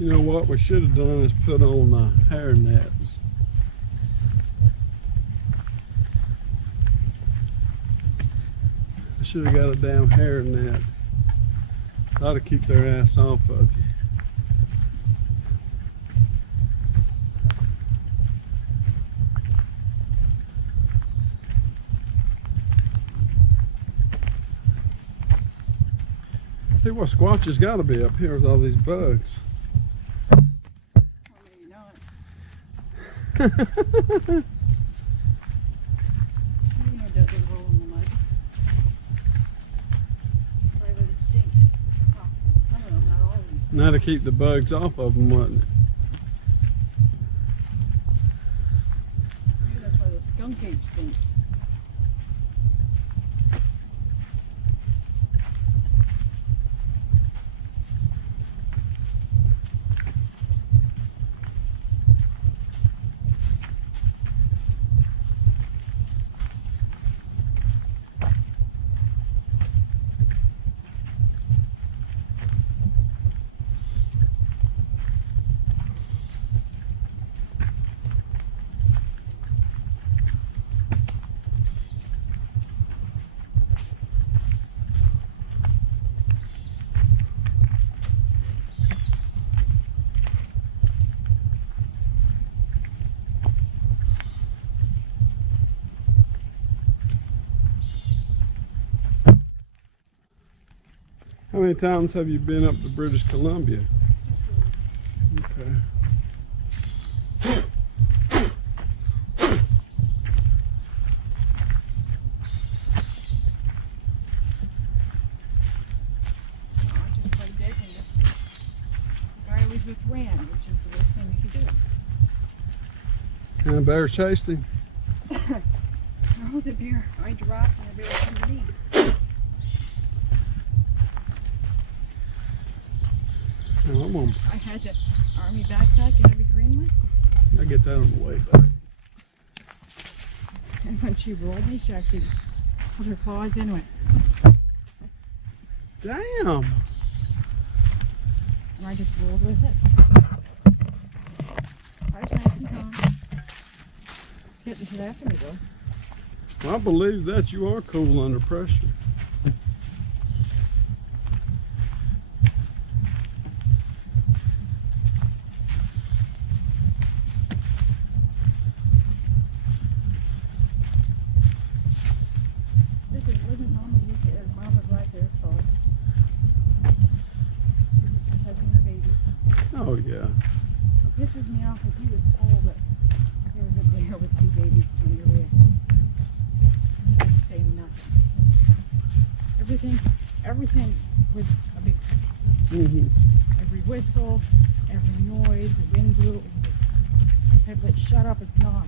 You know what we should have done is put on hair nets. I should have got a damn hair net. Ought to keep their ass off of you. Hey, what squatch has got to be up here with all these bugs. Even though it doesn't roll in the mud. Probably where they stink. Well, some of them, not all of them. Now to keep the bugs off of them, wasn't it? Maybe that's why the skunk apes stink. How many times have you been up to British Columbia? Okay. And the bear chased him? No, the bear, I dropped and the bear came to me. No, I had the army backpack and every green one. I'll get that on the way back. And when she rolled me, she actually put her claws into it. Damn! And I just rolled with it. I was nice and calm. Getting to that after me though. Well, I believe that you are cool under pressure. Oh yeah. What pisses me off is he was told that there was a bear with 2 babies on your way. He didn't say nothing. Everything was a big thing. Every whistle, every noise, the wind blew. I'd like, shut up, it's not.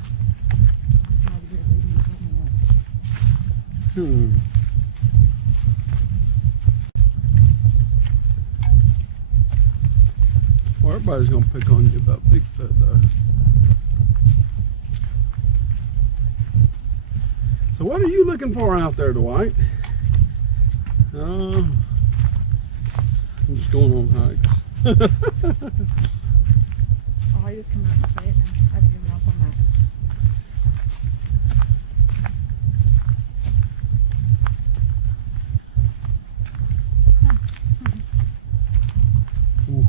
It's not a good radio, it wasn't else. Well, everybody's gonna pick on you about Bigfoot though. So what are you looking for out there, Dwight? I'm just going on hikes. Oh, I just come out and say it, and I've given up on that.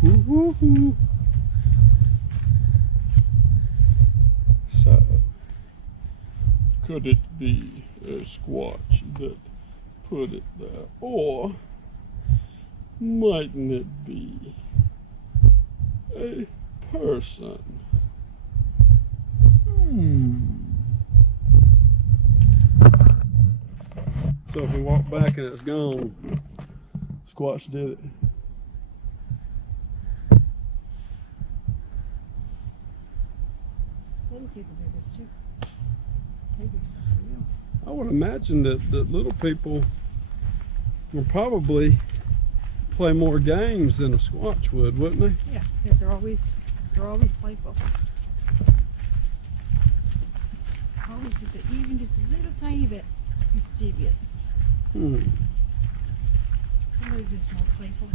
Woohoo. So, could it be a squatch that put it there, or mightn't it be a person? So if we walk back and it's gone, Squatch did it. Little people do this too. They do stuff for you. I would imagine that little people will probably play more games than a Squatch would, wouldn't they? Yeah, because they're always playful. Always just even just a little tiny bit mischievous. Some are just more playful.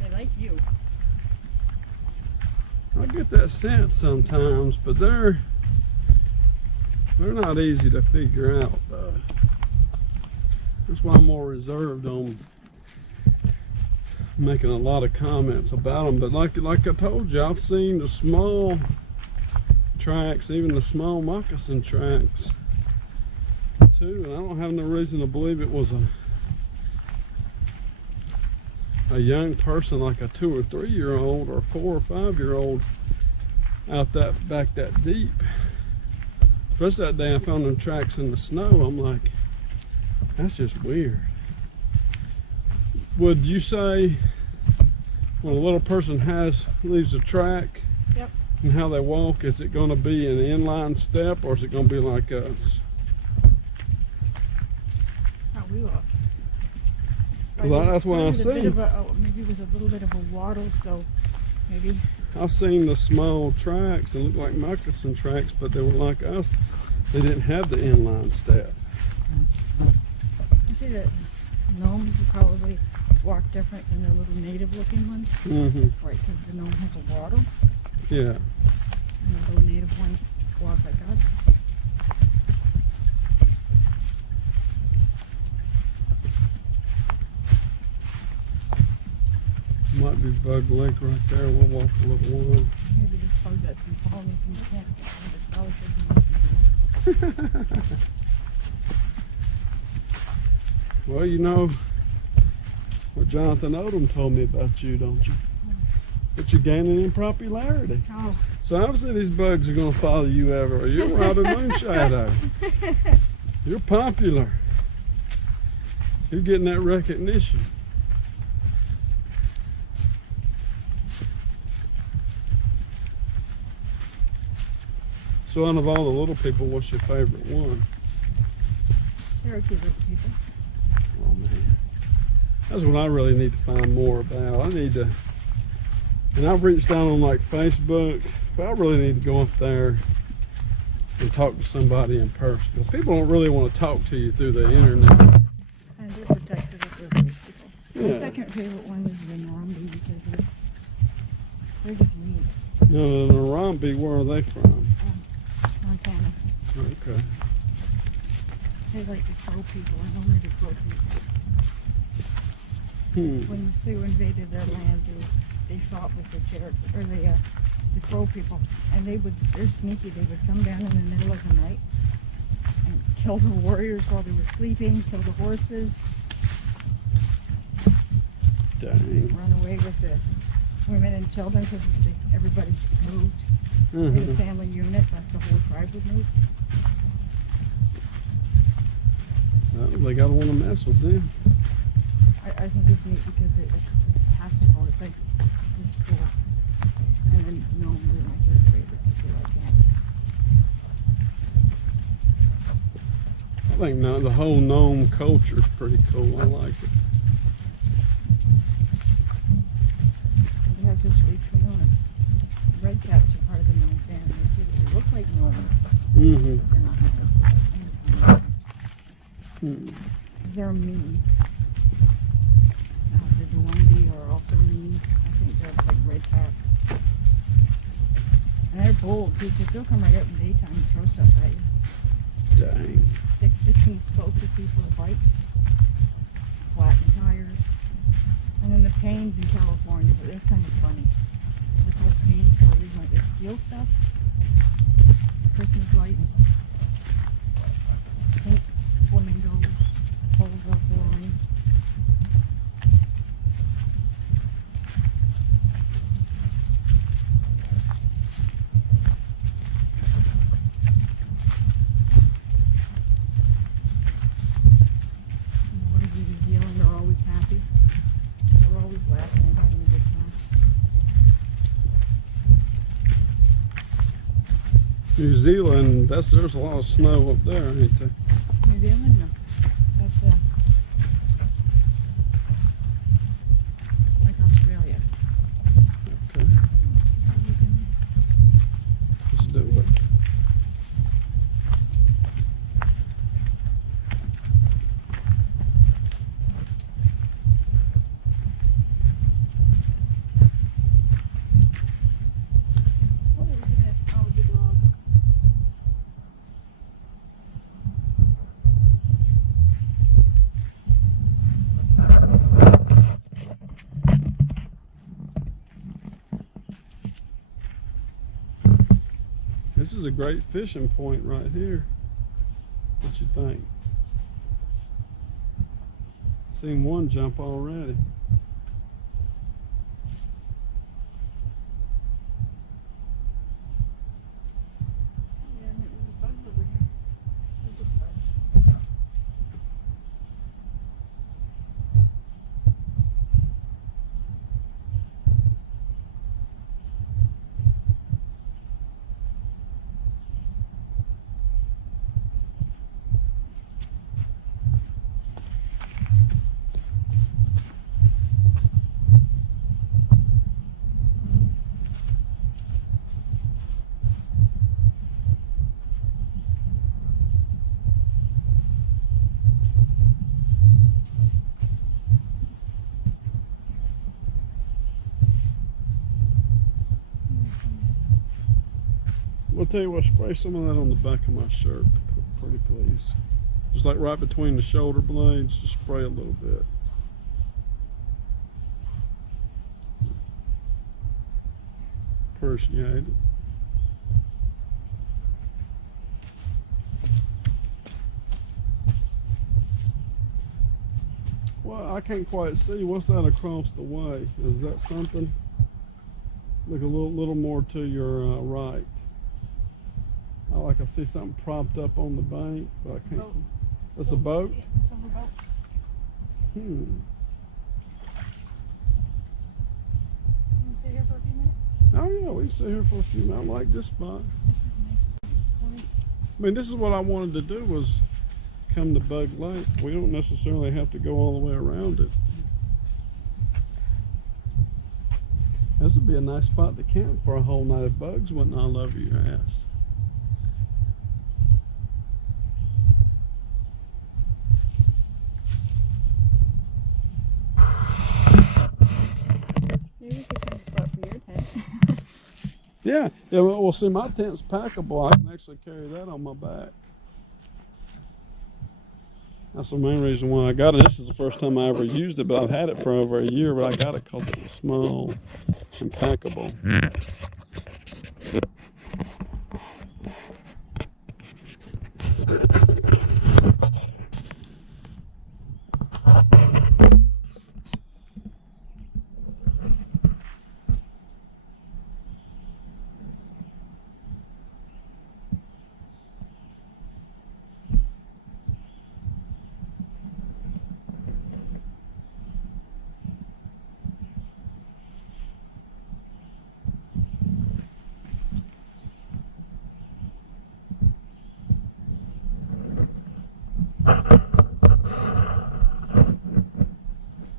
They like you. I get that sense sometimes, but they're not easy to figure out. That's why I'm more reserved on making a lot of comments about them. But like I told you, I've seen the small tracks, even the small moccasin tracks too, and I don't have no reason to believe it was a young person, like a 2 or 3 year old or 4 or 5 year old out back that deep. First that day I found them tracks in the snow. I'm like, that's just weird. Would you say when a little person leaves a track, yep, and how they walk, is it going to be an inline step, or is it going to be like us? how we walk. That's what I see. Maybe with a little bit of a waddle, so maybe. I've seen the small tracks and look like moccasin tracks, but they were like us. They didn't have the inline step. I see that gnomes would probably walk different than the little native-looking ones. Right, because the gnome has a waddle. Yeah. And the little native ones walk like us. Might be Bug Lake right there. We'll walk a little while. Maybe this bug that's been following me from the camp. Well, you know what Jonathan Odom told me about you, don't you? That you're gaining in popularity. Oh. So obviously these bugs are going to follow you everywhere. You're Robyn MoonShadow. You're popular. You're getting that recognition. So out of all the little people, what's your favorite one? Cherokee little people. Oh man, that's what I really need to find more about. I need to, and I've reached out on like Facebook, but I really need to go up there and talk to somebody in person, because people don't really want to talk to you through the internet. And they're protected of those people. Yeah. My second favorite one is the Normandy, because they're just neat. No, the Harambe, where are they from? Montana. Okay. They like the Crow people, and only the Crow people. When the Sioux invaded their land, they fought with the Cherokee, or the Crow people, and they're sneaky. They would come down in the middle of the night and kill the warriors while they were sleeping, kill the horses, Dang. run away with the women and children, because everybody moved. They had a family unit, like the whole tribe would move. Well, they gotta want to mess with them. I think it's neat because it's tactical. It's like just cool. And then gnomes are my third favorite because they like that. I think the whole gnome culture is pretty cool. I like it. They have such big tail, and red caps are part of the gnome family too. They look like gnomes, but they're not gnomes. They're mean. The Duwambi are also mean. I think they're like red caps. And they're bold too, because they'll come right out in the daytime and throw stuff at you. Dang. Sticking spokes at people's bikes, flatten tires. And then the pains in California, but they're kind of funny. Like those pains where we might steal stuff. Christmas lights, pink flamingos, poles off the line. What is laughing and having a good time. New Zealand, there's a lot of snow up there, ain't there? New Zealand, no. That's like Australia. Okay, let's do it. Oh, look at this. Oh, the dog. This is a great fishing point right here. What you think? Seen one jump already. Yeah, and there's bugs over here. There's just bugs. I'll tell you what, spray some of that on the back of my shirt, pretty please. Just like right between the shoulder blades, just spray a little bit. Appreciate it. Well, I can't quite see. What's that across the way? Is that something? Look a little more to your right. I see something propped up on the bank, but I can't. Boat. That's a boat? Yeah, it's a silver boat. Hmm. You want to sit here for a few minutes? Oh yeah, we can sit here for a few minutes. I like this spot. This is a nice spot. It's funny. I mean, this is what I wanted to do, was come to Bug Lake. We don't necessarily have to go all the way around it. This would be a nice spot to camp for a whole night of bugs wouldn't all over your ass. Maybe we could find a spot for your tent. Yeah, well, see, my tent's packable. I can actually carry that on my back. That's the main reason why I got it. This is the first time I ever used it, but I've had it for over a year, but I got it because it was small and packable.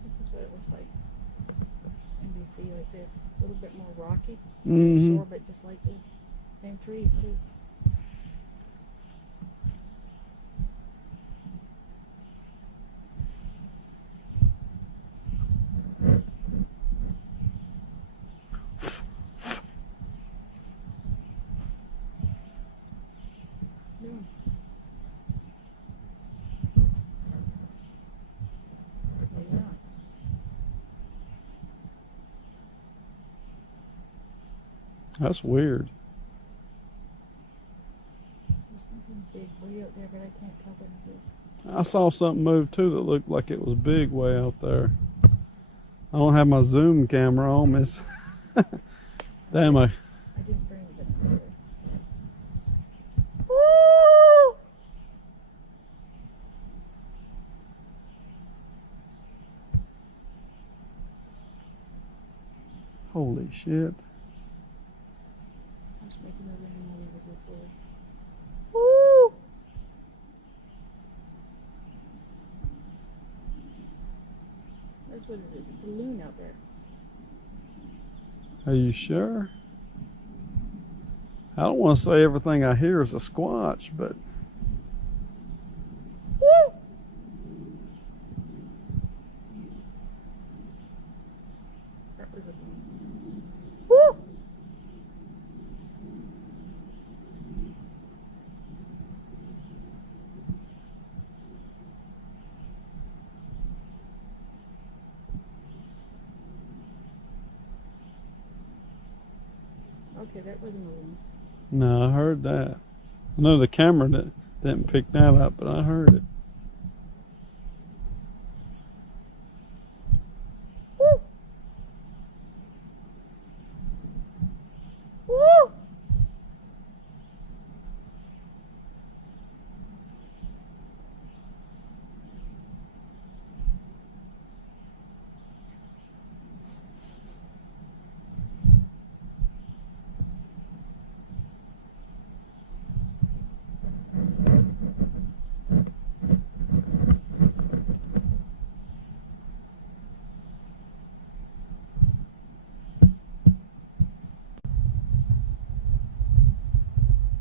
This is what it looks like. NBC like this. A little bit more rocky. Mm-hmm. Shore, but just like this. Same trees too. Doing. Oh, yeah. That's weird. There's something big way out there, but I can't tell what it is. I saw something move too that looked like it was big way out there. I don't have my zoom camera on me. Damn, I didn't bring it there. Holy shit. I'm just making another animal invisible. Woo! That's what it is. It's a loon out there. Are you sure? I don't want to say everything I hear is a squatch, but Woo! That was a loon. Woo! Okay, that wasn't a loon. no, I heard that. I know the camera didn't pick that up, but I heard it. Woo! Woo!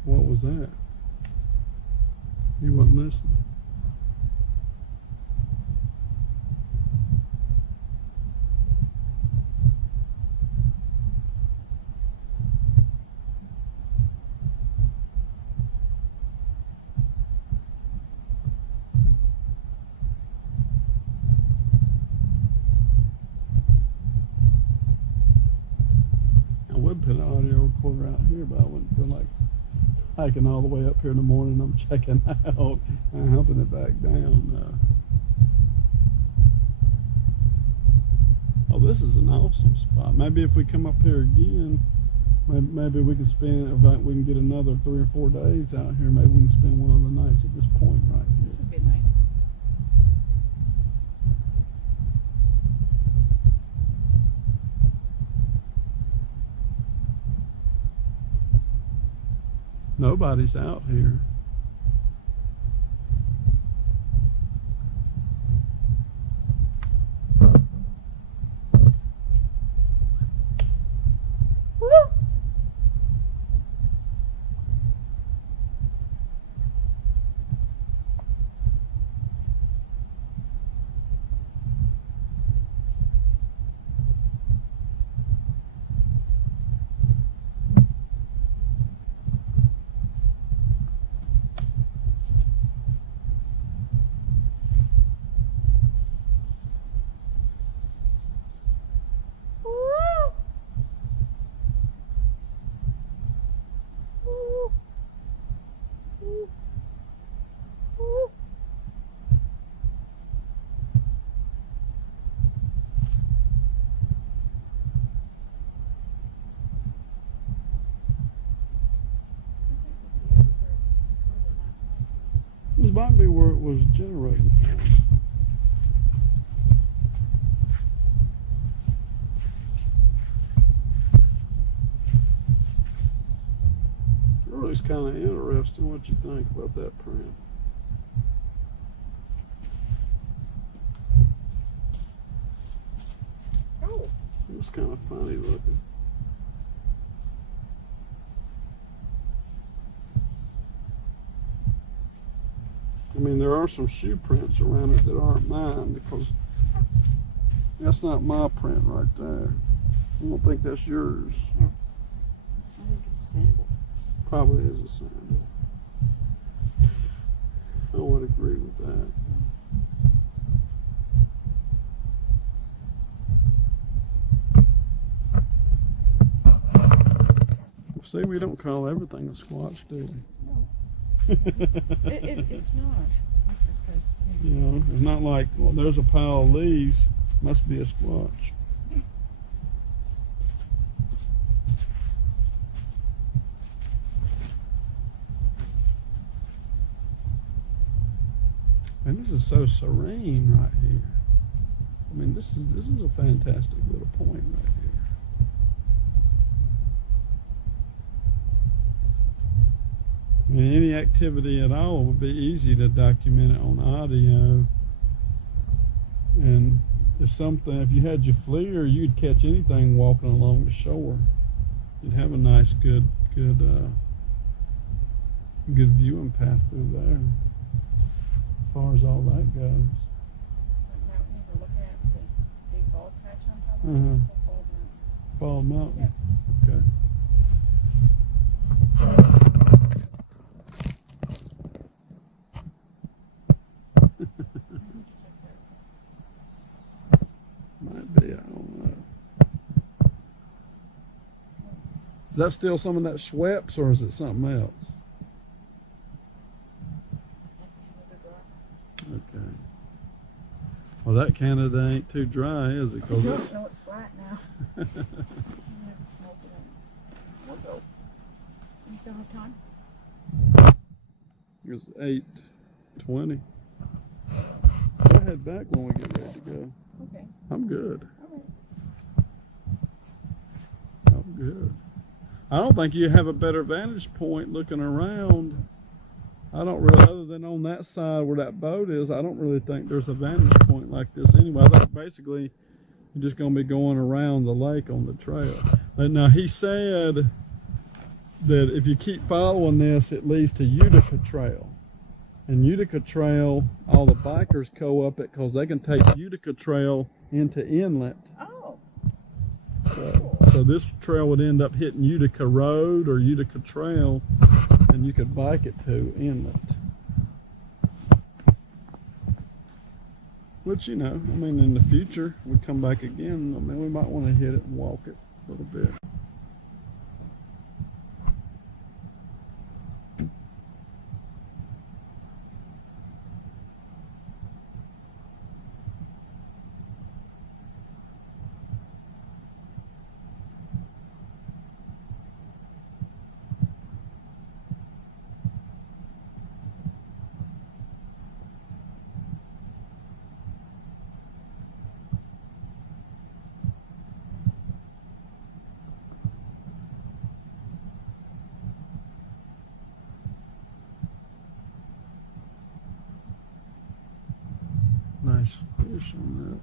What was that? You wasn't listening. I would put an audio recorder out here, but I wouldn't feel like hiking all the way up here in the morning. I'm checking out and helping it back down. Oh, this is an awesome spot. Maybe if we come up here again, maybe we can we can get another 3 or 4 days out here. Maybe we can spend one of the nights at this point right This here. would be nice. Nobody's out here. This might be where it was generating from. It really is kind of interesting what you think about that print. Oh, It was kind of funny looking. I mean, there are some shoe prints around it that aren't mine because that's not my print right there. I don't think that's yours. I think it's a sandal. Probably is a sandal. I would agree with that. See, we don't call everything a squatch, do we? No. It's not. It's 'cause, You know, it's not like, well, there's a pile of leaves, must be a squatch. And this is so serene right here. I mean, this is a fantastic little point right here. And any activity at all would be easy to document it on audio. And if you had your FLIR, you'd catch anything walking along the shore. You'd have a nice, good viewing path through there. As far as all that goes. Now we're looking at the big bald patch on top of it. Bald Mountain. Yep. Okay. Might be, I don't know. Is that still some of that Schweppes, or is it something else? Okay. Well, that Canada ain't too dry, is it? No, it's flat now. I'm gonna have to smoke it in. We'll go. You still have time? It was 8:20. We'll head back when we get ready to go. Okay. I'm good. All right. I'm good. I don't think you have a better vantage point looking around. I don't really, other than on that side where that boat is, I don't really think there's a vantage point like this anyway. I think basically you're just going to be going around the lake on the trail. But now he said that if you keep following this, it leads to Utica Trail. And Utica Trail, all the bikers go up it because they can take Utica Trail into inlet. Oh. So this trail would end up hitting Utica Road or Utica Trail, and you could bike it to inlet. Which, you know, I mean, in the future, we come back again, I mean, we might want to hit it and walk it a little bit. Nice fish on that.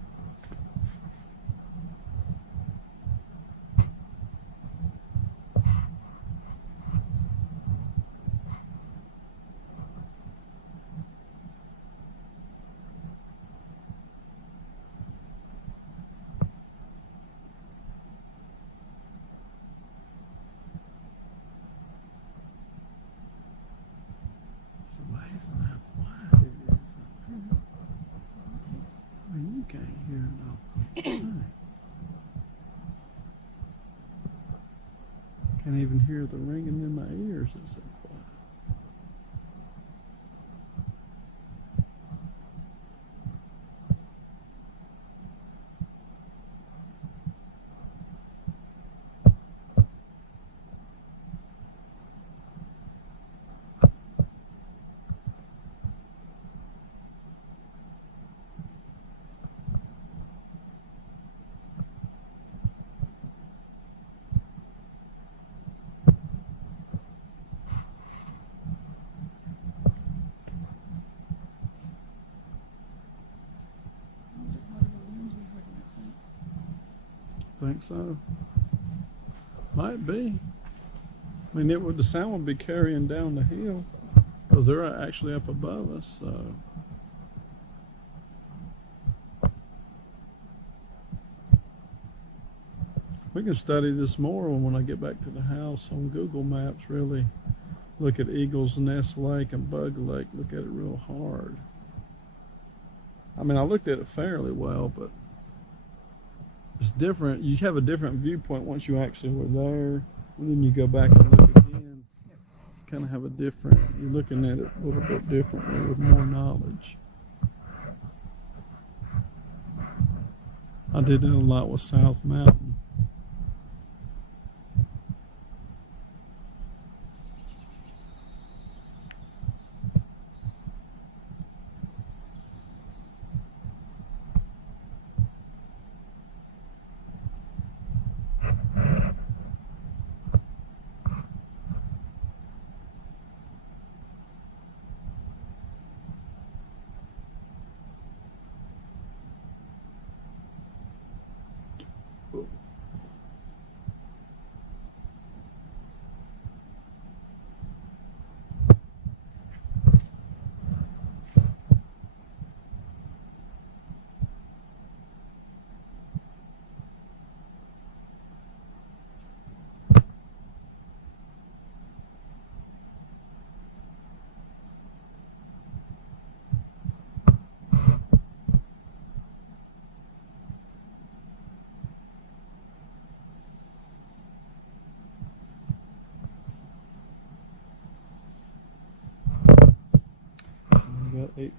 It's amazing how quiet it is up here. I mean, you can't hear no thing. Can't even hear the ringing in my ears. It's so quiet. Those are part of the loons we heard last night. Think so? Might be. I mean, the sound would be carrying down the hill because they're actually up above us. So. We can study this more when I get back to the house on Google Maps, really look at Eagle's Nest Lake and Bug Lake, look at it real hard. I mean, I looked at it fairly well, but it's different. You have a different viewpoint once you actually were there. And then you go back and look again. You kind of have a different, you're looking at it a little bit differently with more knowledge. I did that a lot with South Mountain.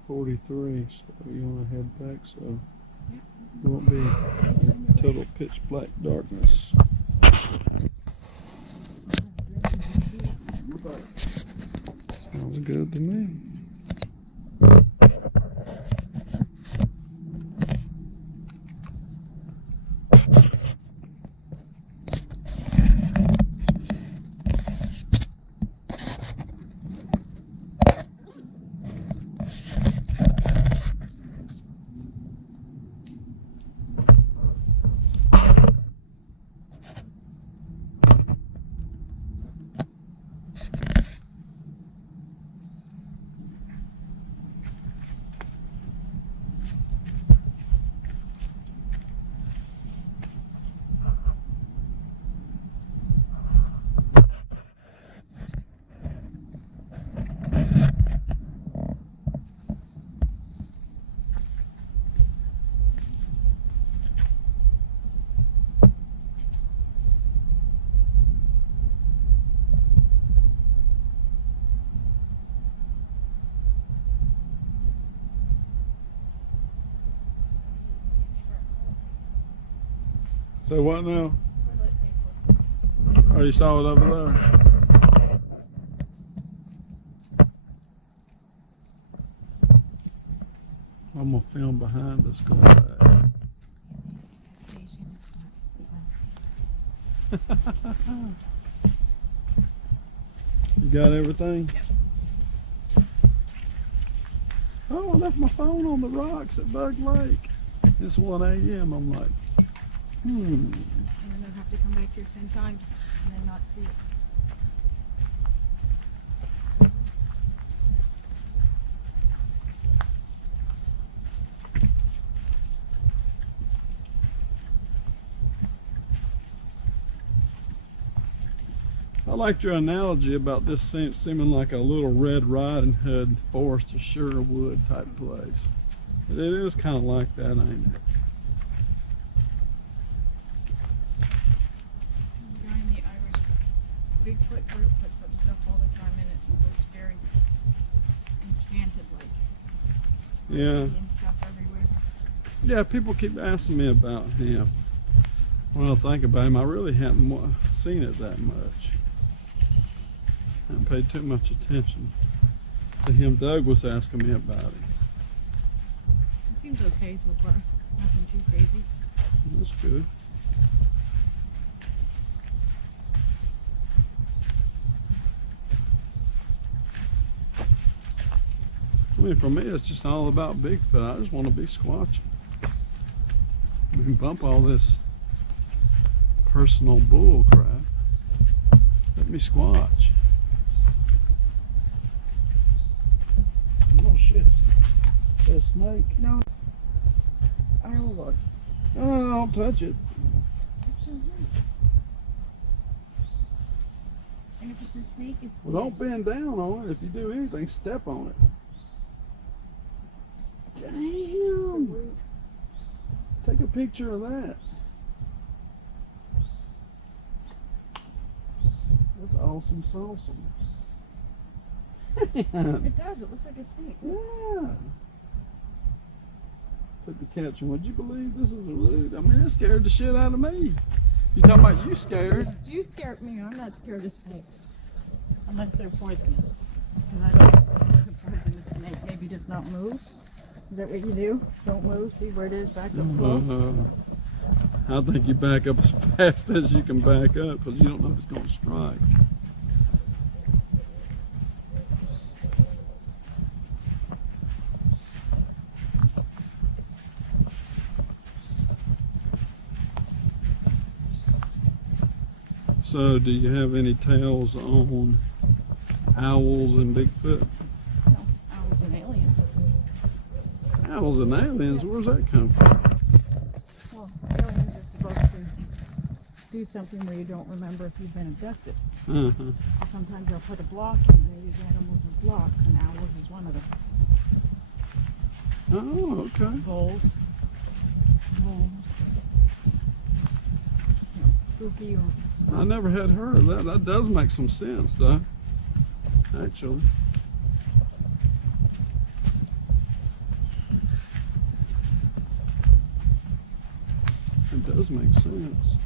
8:43, so you want to head back so it won't be in total pitch black darkness. Sounds good to me. So what now? Oh, you saw it over there? I'm gonna film behind us going back. You got everything? Yep. Oh, I left my phone on the rocks at Bug Lake. It's 1 a.m. I'm like, And then I'll have to come back here 10 times and then not see it. I liked your analogy about this seeming like a little Red Riding Hood Forest of Sherwood type place. It is kind of like that, ain't it? The guy in the Irish Bigfoot group puts up stuff all the time in it. It looks very enchanted, like Yeah. and stuff everywhere. Yeah, people keep asking me about him. When I think about him, I really haven't seen it that much. I haven't paid too much attention to him. Doug was asking me about him. It seems okay so far. Nothing too crazy. That's good. I mean, for me, it's just all about Bigfoot. I just want to be squatching. I mean, bump all this personal bull crap. Let me squatch. Oh shit! Is that a snake? No. I don't look. Oh, don't touch it. And if it's a snake, it's Well, don't bend down on it. If you do anything, step on it. Damn! Take a picture of that. That's awesome sauce. It does. It looks like a snake. Yeah. Took the caption. Would you believe this is a rude? I mean, it scared the shit out of me. You talking about you scared? You scared me. I'm not scared of snakes. Unless they're poisonous. Because I don't think it's a poisonous snake. Maybe just not move. Is that what you do? Don't move. See where it is. Back up slow. I think you back up as fast as you can back up because you don't know if it's going to strike. So, do you have any tales on owls and Bigfoot? No, owls and aliens. Owls and aliens? Where's that come from? Well, aliens are supposed to do something where you don't remember if you've been abducted. Uh-huh. Sometimes they'll put a block and they use animals as blocks, and owls is one of them. Oh, okay. Voles. You know, spooky or... I never had heard of that. That does make some sense, though. Actually. does make sense.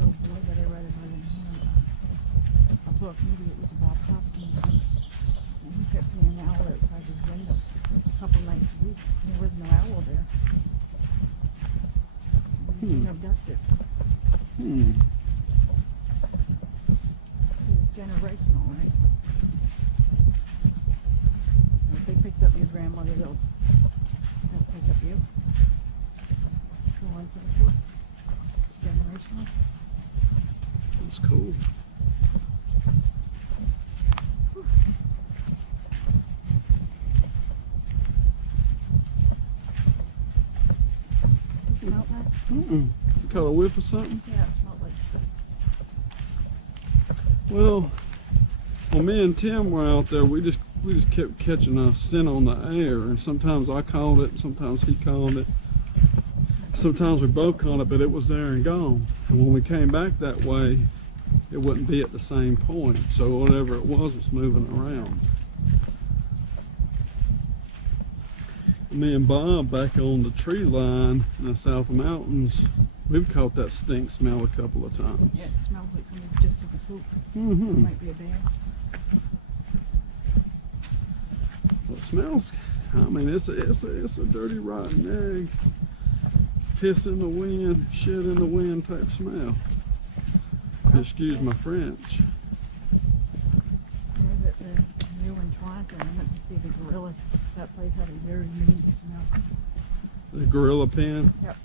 Oh boy, but I read it a book, maybe it was about Hopkins. And he kept seeing an owl outside his window a couple nights a week. There was no owl there. He was abducted. It was generational, right? If they picked up your grandmother, they'll pick up you. So on and so forth. It's generational. That's cool. Smell that? You caught a whiff of something? Yeah, it smelled like stuff. Well, when me and Tim were out there, we just kept catching a scent on the air, and sometimes I called it, sometimes he called it, sometimes we both caught it, but it was there and gone. And when we came back that way, it wouldn't be at the same point, so whatever it was moving around. Me and Bob back on the tree line in the South Mountains, we've caught that stink smell a couple of times. Yeah, it smells like somebody just took a poop. It might be a bear. Well, it smells, I mean, it's a dirty, rotten egg. Piss in the wind, shit in the wind type smell. Excuse my French. There's at the new in Toronto, I went to see the gorillas. That place had a very unique smell. The gorilla pen? Yep.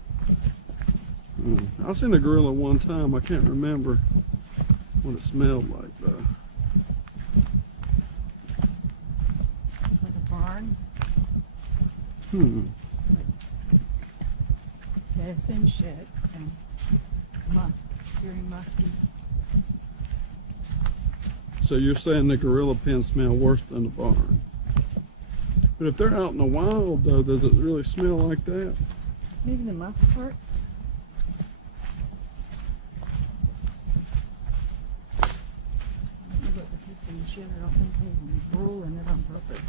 I seen a gorilla one time. I can't remember what it smelled like though. Like a barn. Yeah, same shit. And musk. Very musky. So you're saying the gorilla pen smell worse than the barn? But if they're out in the wild though, does it really smell like that? Maybe the musk part. Look at the piece of shit. I don't think they roll in it on purpose.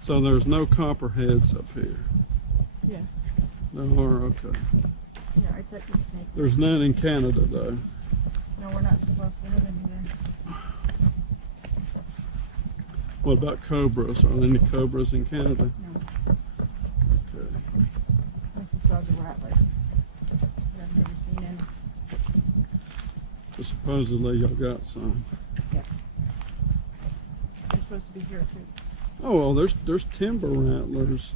So there's no copperheads up here? Yeah. No, are, okay. Yeah, I checked the snake. There's none in Canada though. No, we're not supposed to have any there. What about cobras? Are there any cobras in Canada? No. Okay. That's the size of rattler. I've never seen any. So supposedly y'all got some. Yeah. They're supposed to be here too. Oh well, there's timber rattlers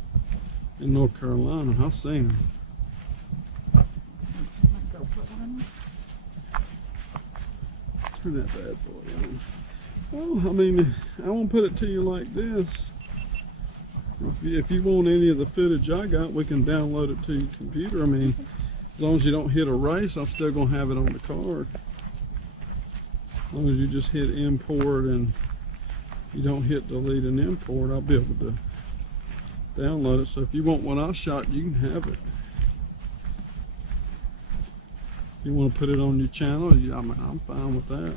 in North Carolina. I've seen them. I might go put one on. Turn that bad boy on. Well, I mean, I won't put it to you like this. If you want any of the footage I got, we can download it to your computer. I mean, as long as you don't hit erase, I'm still gonna have it on the card. As long as you just hit import and you don't hit delete and import, I'll be able to download it. So if you want what I shot, you can have it. If you want to put it on your channel, I mean, I'm fine with that.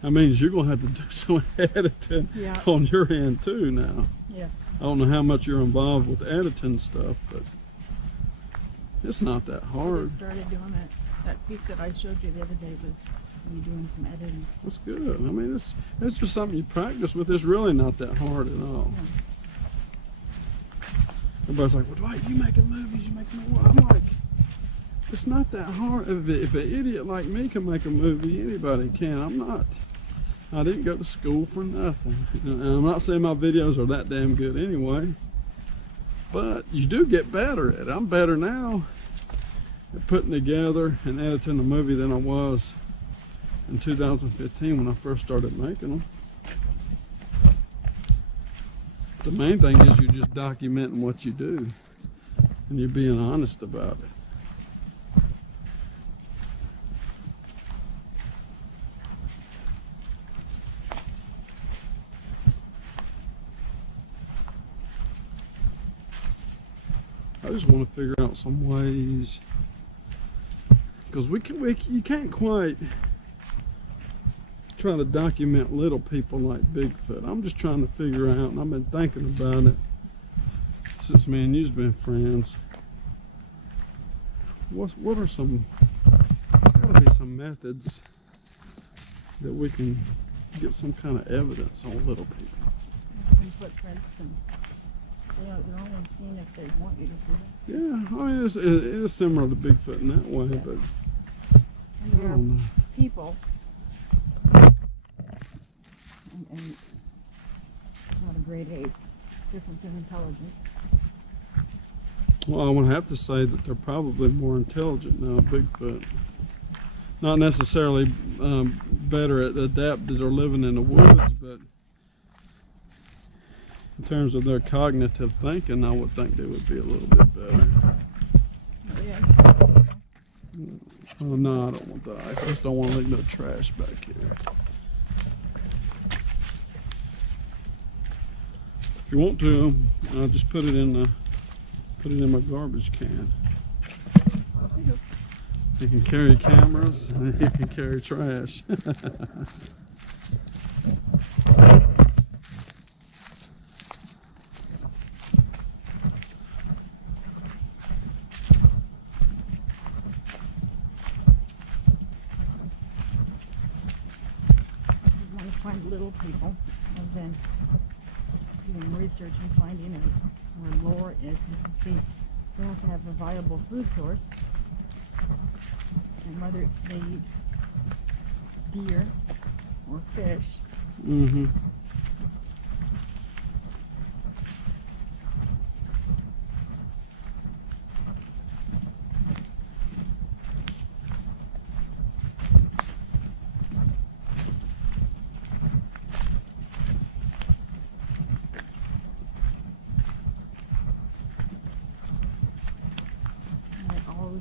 That means you're gonna have to do some editing on your end too now. Yeah. I don't know how much you're involved with editing stuff, but it's not that hard. I started doing that. That piece that I showed you the other day was me doing some editing. That's good. I mean, it's just something you practice with. It's really not that hard at all. Yeah. Everybody's like, well, Dwight, you making movies, you making movies. I'm like, it's not that hard. If an idiot like me can make a movie, anybody can. I didn't go to school for nothing. And I'm not saying my videos are that damn good anyway, but you do get better at it. I'm better now at putting together and editing a movie than I was in 2015 when I first started making them. The main thing is you're just documenting what you do and you're being honest about it. I just want to figure out some ways, because you can't quite try to document little people like Bigfoot. I'm just trying to figure out, and I've been thinking about it since me and you've been friends. What are some, gotta be some methods that we can get some kind of evidence on little people. Footprints, and they're only seen if they want you to see them. Yeah, I mean, it is similar to Bigfoot in that way, Yeah. but And I there are don't know. people, and not a grade 8 difference in intelligence. Well, I would have to say that they're probably more intelligent now, Bigfoot. Not necessarily better at adapted or living in the woods, but in terms of their cognitive thinking, I would think they would be a little bit better. Yes. Oh, no, I don't want that. I just don't want to leave no trash back here. If you want to, I'll just put it in my garbage can. You can carry cameras and you can carry trash. Find little people, and then doing research and finding where lore is. You can see they have to have a viable food source, and whether they eat deer or fish. Mm-hmm.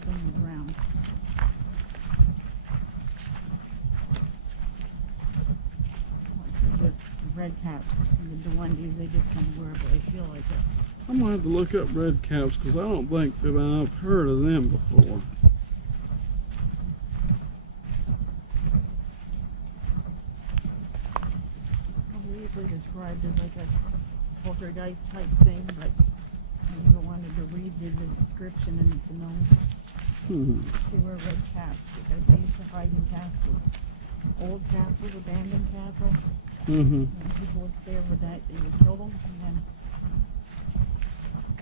On the ground. The red caps and the Dewandis, they just come wherever they feel like it. I'm gonna have to look up red caps because I don't think that I've heard of them before. They're usually described as like a poltergeist type thing, but when you go on to read the description and it's known. They wear red caps because they used to hide in castles. Old castles, abandoned castles. Mm-hmm. When people would stay overnight, they would kill them and then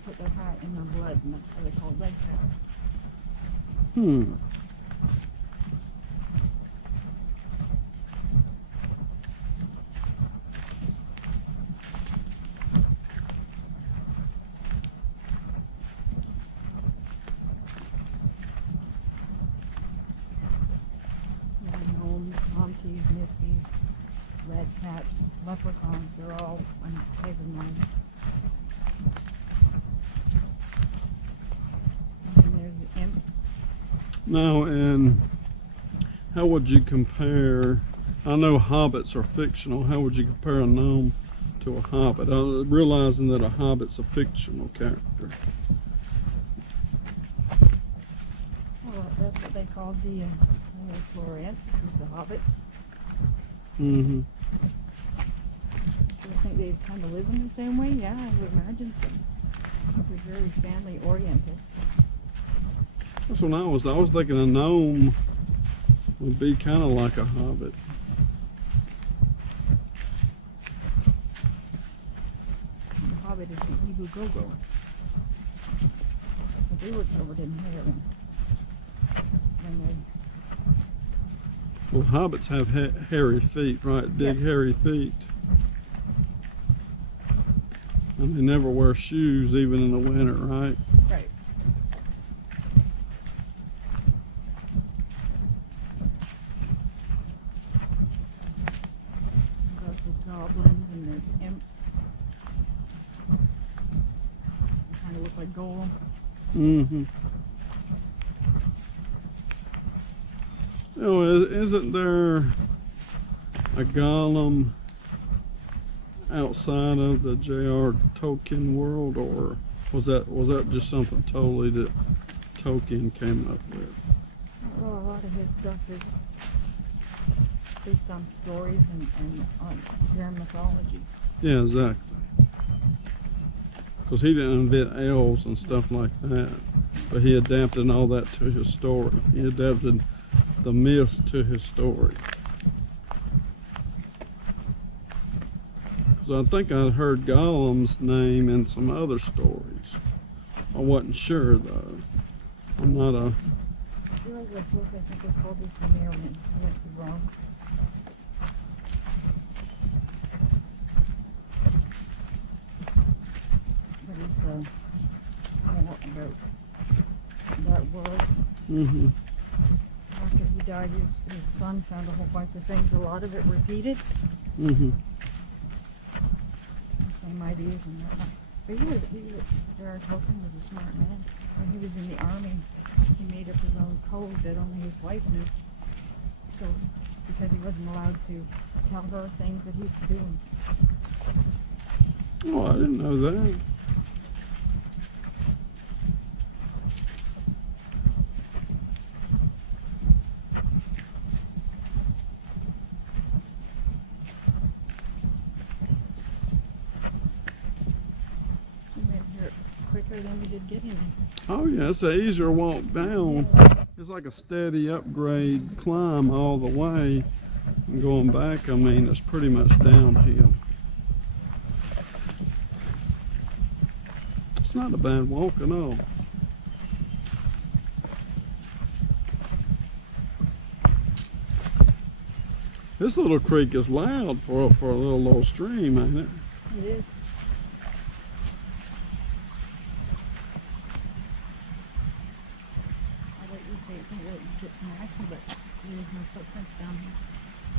put their heart in their blood, and that's why they're called red caps. Monkeys, nifties, red caps, leprechauns, they're all on pagan lines. And then there's the imp. Now, and how would you compare? I know hobbits are fictional. How would you compare a gnome to a hobbit? Realizing that a hobbit's a fictional character. Well, that's what they called the for ancestors, the hobbit. Mm-hmm. Do you think they kind of live in the same way? Yeah, I would imagine so. They're very family oriented. That's what I was thinking a gnome would be kind of like a hobbit. The hobbit is the evil go-go. But they were covered in hair when they. Well, hobbits have hairy feet, right? Big hairy feet. And they never wear shoes even in the winter, right? Right. There's the goblins and there's imps. They kind of look like Golem. Mm-hmm. You know, isn't there a golem outside of the J.R. Tolkien world, or was that just something totally that Tolkien came up with? Oh, a lot of his stuff is based on stories and on their mythology. Yeah, exactly. Because he didn't invent elves and stuff like that, but he adapted all that to his story. He adapted the myths to his story. Because I think I heard Gollum's name in some other stories. I wasn't sure though. I'm not a... I feel like the book I think is called The Sumerian. I might be wrong. But it's more about that world. Mm-hmm. After he died, his son found a whole bunch of things, a lot of it repeated. Mm-hmm. The same ideas and whatnot. But Jared Tolkien was a smart man. When he was in the army, he made up his own code that only his wife knew. So, because he wasn't allowed to tell her things that he was doing. Oh, I didn't know that. Quicker than we did getting there. Oh yeah, it's an easier walk down. It's like a steady upgrade climb all the way. And going back, I mean, it's pretty much downhill. It's not a bad walk at all. This little creek is loud for a little stream, ain't it? It is. Get some action, but there's no footprints down here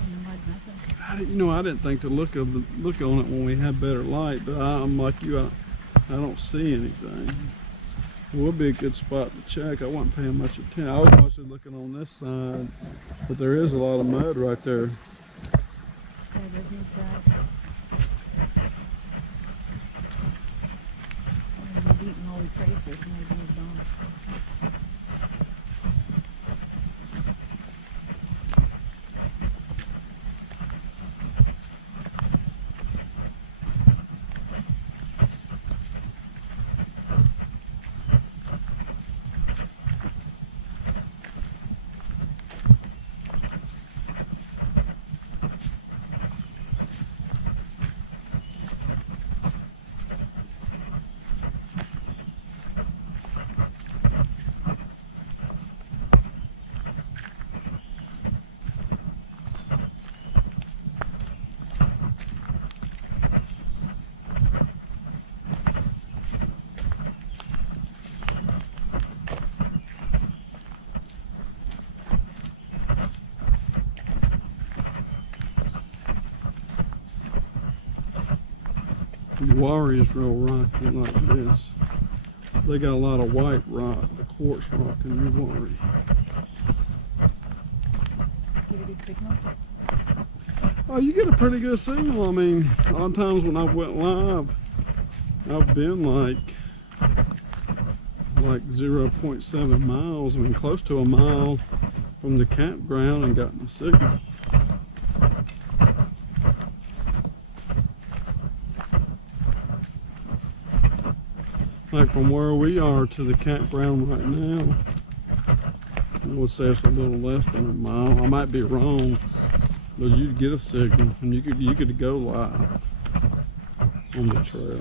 in the mud, nothing. I didn't think to look on it when we had better light, but I'm like you, I don't see anything. It would be a good spot to check. I wasn't paying much attention. I was mostly looking on this side, but there is a lot of mud right there. Yeah, there's no track. We've eaten all we prayed for, so maybe moved on. Wari is real rocky like this. They got a lot of white rock, the quartz rock in Wari. Get a good signal? Oh, you get a pretty good signal. I mean, a lot of times when I went live, I've been like 0.7 miles. I mean, close to a mile from the campground and gotten a signal. Like from where we are to the campground right now, I would say it's a little less than a mile. I might be wrong, but you'd get a signal and you could go live on the trail.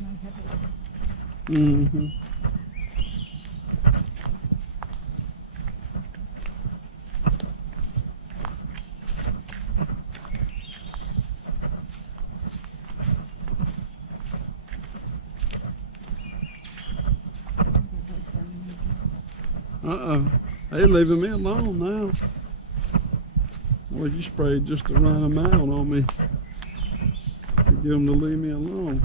Not heavily. Mm-hmm. Uh-oh. They leaving me alone now. Well, you sprayed just to run them out on me. To get them to leave me alone.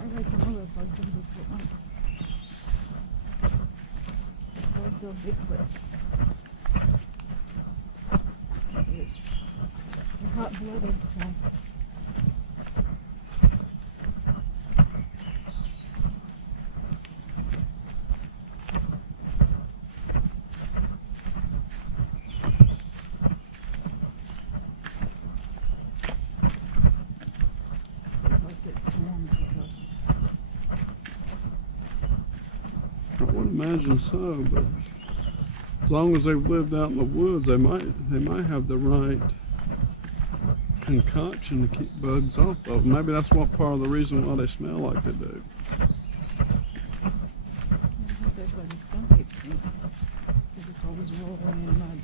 I got some other bugs in Bigfoot once. Bugs go Bigfoot. They're hot-blooded, so. I would imagine so, but as long as they've lived out in the woods, they might have the right concoction to keep bugs off of them. Maybe that's what part of the reason why they smell like they do. That's why the skunk keeps things. Because it's always rolling in mud.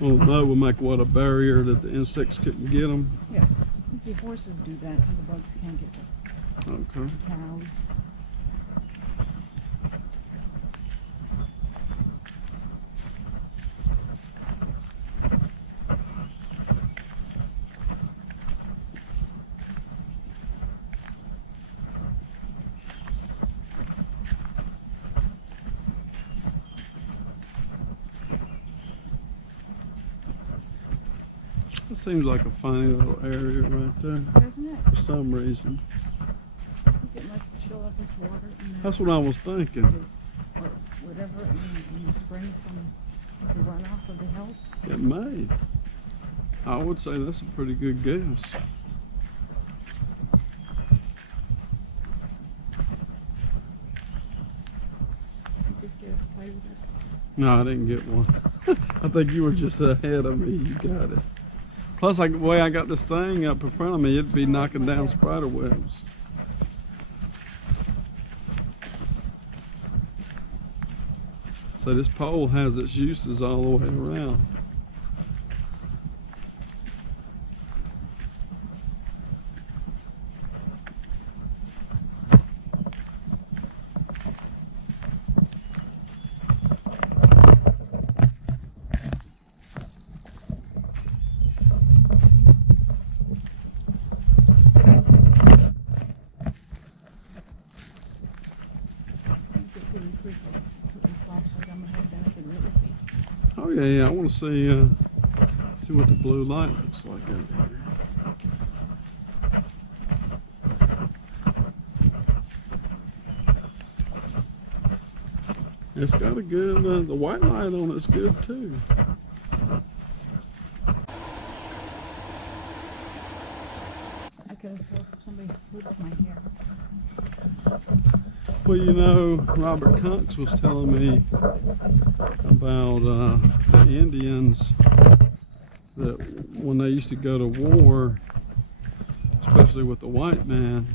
Well, mud will make what, a barrier that the insects couldn't get them? Yeah. The horses do that so the bugs can't get the Okay. cows. It seems like a funny little area right there Doesn't it? for some reason. I think it must fill up with water. And That's what I was thinking. or whatever in the spring from the runoff of the hills. It may. I would say that's a pretty good guess. You just get to play with it. No, I didn't get one. I think you were just ahead of me. You got it. Plus, like the way I got this thing up in front of me, it'd be knocking down spider webs. So this pole has its uses all the way around. Oh yeah, yeah. I want to see what the blue light looks like out here. It's got a good. The white light on it's good too. I could have thought somebody flipped my hair. Well, you know, Robert Cox was telling me about the Indians that when they used to go to war, especially with the white man,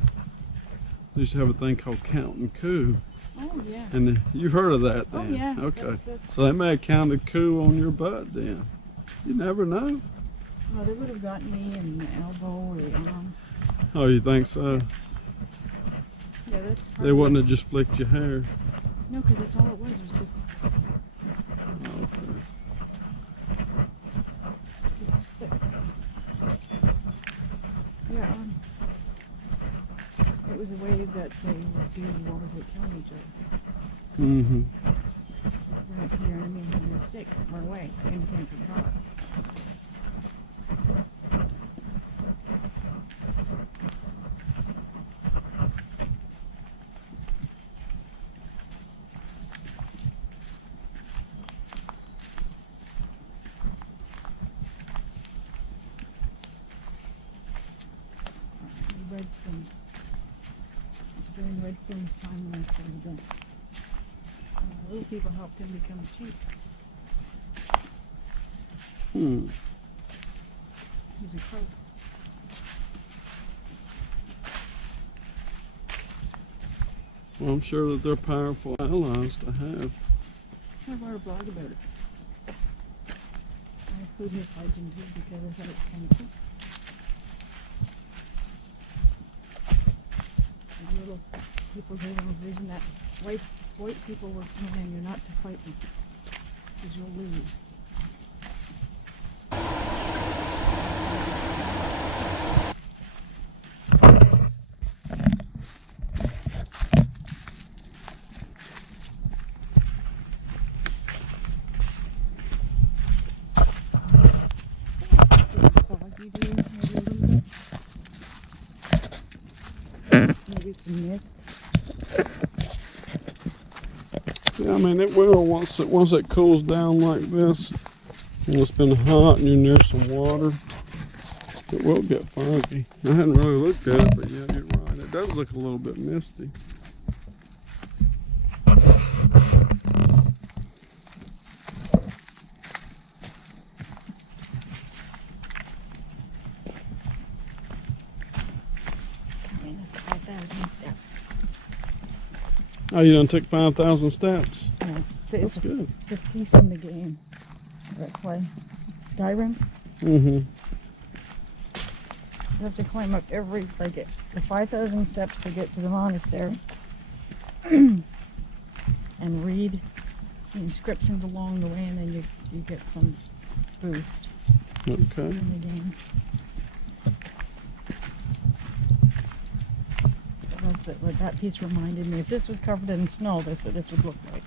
they used to have a thing called counting coup. Oh, yeah. And you've heard of that then? Oh, yeah. Okay. That's... So they may have counted coup on your butt then. You never know. Well, they would have gotten me in the elbow or the arm. Oh, you think so? Yeah, that's They wouldn't have just flicked your hair. No, because that's all it was. It was just... Okay. Yeah, it was a way that they would do while they were killing each other. Mm-hmm. Right here, and I mean, having a stick, run away, and came to the car. I finished time when I started that. Little people helped him become a chief. He's a crow. Well, I'm sure that they're powerful allies to have. I wrote a blog about it. I include his legend too because I thought it was kind of cool. And little people gave him a vision that white people were telling you not to fight them because you'll lose. Maybe it's a mist. Yeah, I mean it will once it cools down like this, and it's been hot and you're near some water, it will get foggy. I hadn't really looked at it, but yeah, you're right. It does look a little bit misty. Oh, you done took 5,000 steps? Yeah, That's good. The piece in the game that I play. Skyrim. Mm-hmm. You have to climb up the 5,000 steps to get to the monastery. And read the inscriptions along the way, and then you get some boost Okay. in the game. What that piece reminded me. If this was covered in snow, that's what this would look like.